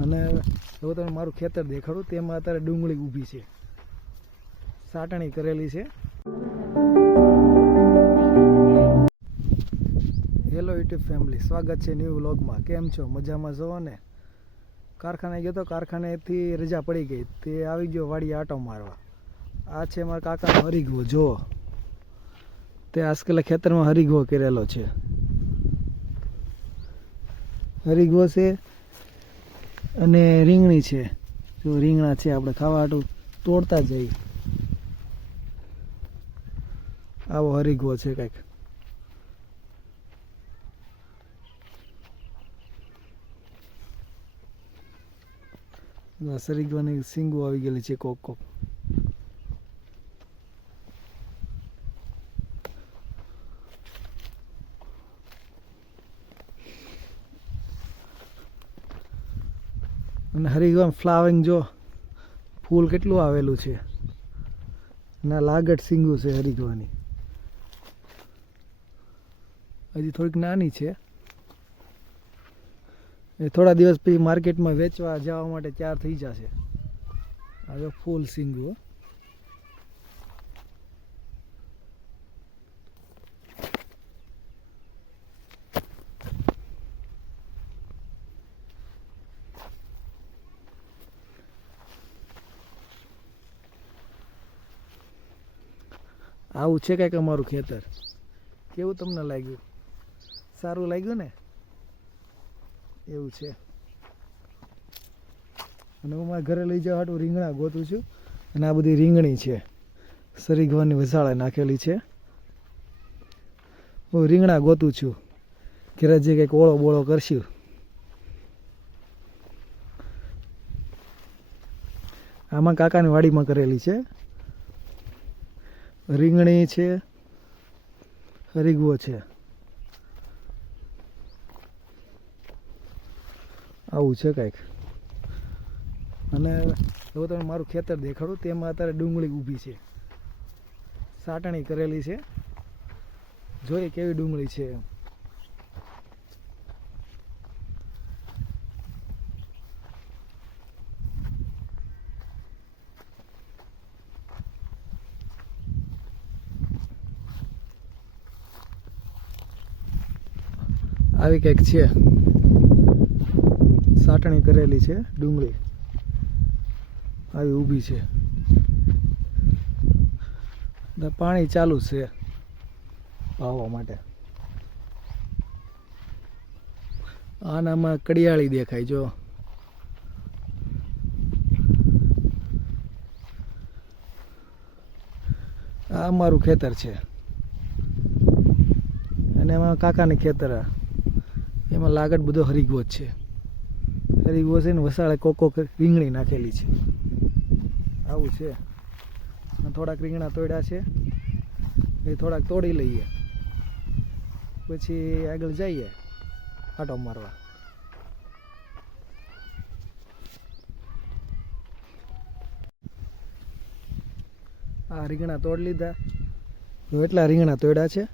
અને હવે તમે મારું ખેતર દેખાડું, તેમાં અત્યારે ડુંગળી ઊભી છે. સાટણી કરેલી છે. હેલો યુટ્યુબ ફેમિલી સ્વાગત છે ન્યૂ વ્લોગમાં કેમ છો? મજામાં છો ને? કારખાને ગયો તો કારખાનેથી રજા પડી ગઈ. તે આવી ગયો વાડી આટો મારવા. આ છે મારા કાકાનો હરીગવો જુઓ તે આજકાલ ખેતરમાં હરીગવો કરેલો છે. હરીગવો છે અને રીંગણી છે. જો રીંગણા છે આપણે ખાવા હાટું તોડતા જઈએ. આવો હરીગવો છે કંઈક. સરીગવાની સિંગો આવી ગયેલી છે કોક કોક. અને હરિગમ ફ્લાવરિંગ જો ફૂલ કેટલું આવેલું છે? ના લાગટ સિંગું છે હરિગવાની હજી થોડીક નાની છે. એ થોડા દિવસ પછી માર્કેટમાં વેચવા જવા માટે તૈયાર થઈ જશે. આ જો ફૂલ સિંગુ આવું છે કંઈક અમારું ખેતર? કેવું તમને લાગ્યું? સારું લાગ્યું ને? એવું છે. અને હું મારા ઘરે લઈ જવા હાટું રીંગણા ગોતું છું. અને આ બધી રીંગણી છે. સરીગવાની વસાળે નાખેલી છે. હું રીંગણા ગોતું છું. ઘરે જે કંઈક ઓળો બોળો કરશું. આમાં કાકાની વાડીમાં કરેલી છે. રીંગણી છે, હરીગવો છે. આવું છે કંઈક. અને હવે તમે મારું ખેતર દેખાડું, તેમાં અત્યારે ડુંગળી ઊભી છે. સાટણી કરેલી છે. જોઈએ કેવી ડુંગળી છે. એમ. આવી કંઈક છે. સાટણી કરેલી છે, ડુંગળી. આવી ઊભી છે. પાણી ચાલુ છે વાવવા માટે. આનામાં કડિયાળી દેખાય જો. આ અમારું ખેતર છે. અને એમાં કાકાની ખેતર આ. એમાં લાગટ બધો હરીગવો જ છે. હરીગો છે ને વસાળે કોક રીંગણી નાખેલી છે. આવું છે. થોડાક રીંગણા તોડ્યા છે. એ થોડાક તોડી લઈએ. પછી આગળ જઈએ આટો મારવા. આ રીંગણા તોડી લીધા. એટલા રીંગણા તોડ્યા છે.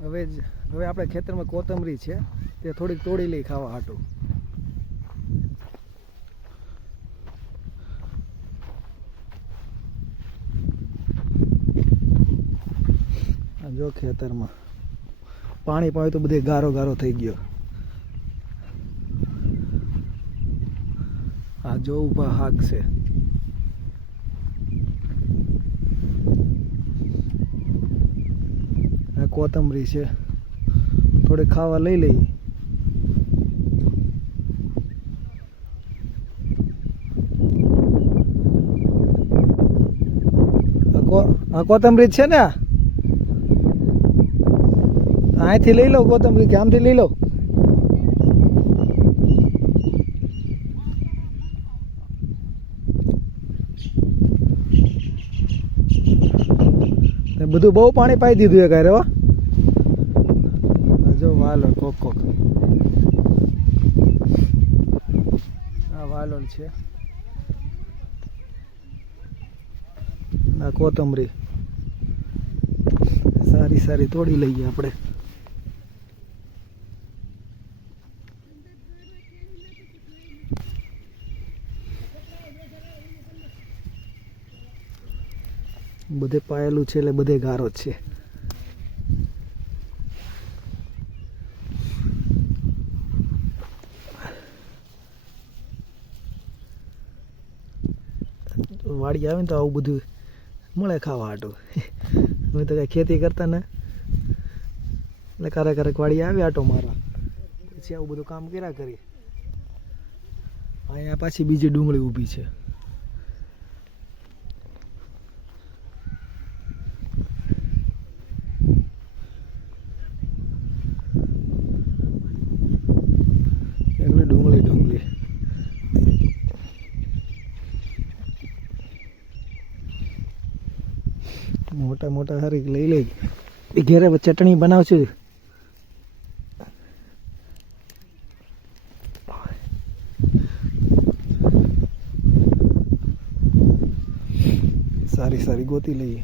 હવે જ હવે આપણે ખેતરમાં કોથમરી છે, તે થોડીક તોડી લઈ ખાવા હાટું. જો ખેતરમાં. પાણી પાવે તો બધે ગારો ગારો થઈ ગયો. આ જો ઊભા હાક છે. કોથમરી છે. થોડી ખાવા લઈ લઈએ. આ કોથમરી છે ને અહીંથી લઈ લો કોથમરી કે આમથી લઈ લો? બધું બહુ પાણી પાઈ દીધું એ કાંઈ વાલોળ કોક. કોક આ વાલોલ છે. આ કોતમરી સારી સારી તોડી લઈએ આપણે. બધે પાયેલું છે એટલે બધે ગારો છે. વાડી આવે ને તો આવું બધું મળે ખાવા હાટું અમે તો કાંઈ ખેતી કરતા ને. એટલે ક્યારેક ક્યારેક વાડી આવે આટો મારા પછી આવું બધું કામ કર્યા કરીએ. અહીંયા પાછી બીજી ડુંગળી ઊભી છે એકલી ડુંગળી ડુંગળી મોટા મોટા હરી લઈ લઈ ઘેરે ચટણી બનાવશું. સારી સારી ગોતી લઈએ.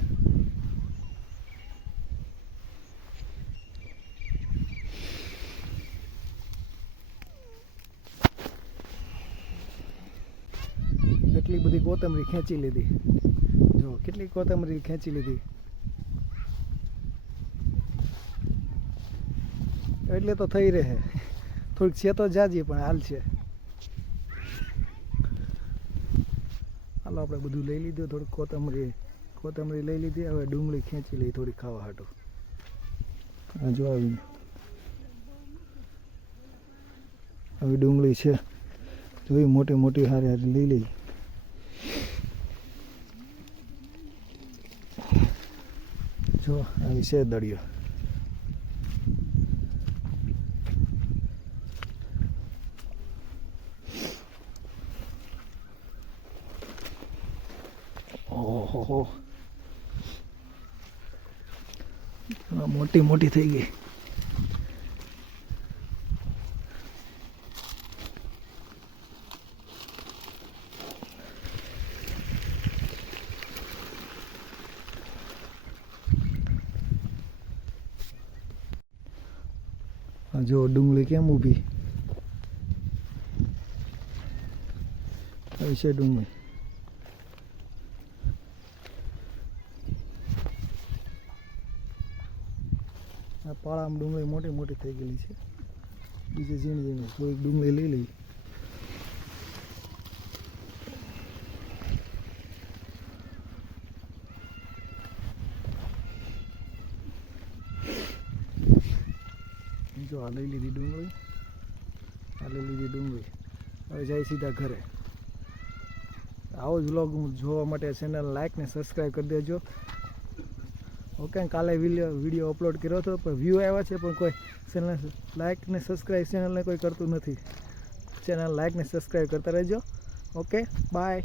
એટલી બધી કોથમરી ખેંચી લીધી. જો, કેટલી કોથમરી ખેંચી લીધી? એટલે તો થઈ રહે. થોડીક છે તો જાજી, પણ હાલ છે. હાલો, આપણે બધું લઈ લીધું, થોડીક કોથમરી કોથમરી લઈ લીધી, હવે ડુંગળી ખેંચી લઈ થોડી ખાવા હાટું. જો આવી. આવી ડુંગળી છે. જોઈ મોટી મોટી હારી હારી લઈ લઈ. જો, આવી છે દળિયો. ઓહો મોટી મોટી થઈ ગઈ આ જો ડુંગળી કેમ ઊભી આવી છે ડુંગળી પાળામાં ડુંગળી મોટી મોટી થઈ ગયેલી છે. બીજી ઝીણી ઝીણી. થોડીક ડુંગળી લઈ લઈ. જો આ લઈ લીધી ડુંગળી. આ લઈ લીધી ડુંગળી. હવે જાય સીધા ઘરે. આવો જ વ્લોગ જોવા માટે ચેનલ લાઈક ને સબસ્ક્રાઈબ કરી દેજો. ઓકે કાલે વીડિયો અપલોડ કર્યો હતો, પણ વ્યૂ આવ્યા છે, પણ કોઈ ચેનલ લાઇક ને સબસ્ક્રાઈબ ચેનલને કોઈ કરતું નથી. ચેનલ લાઇક ને સબસ્ક્રાઈબ કરતા રહેજો. Okay bye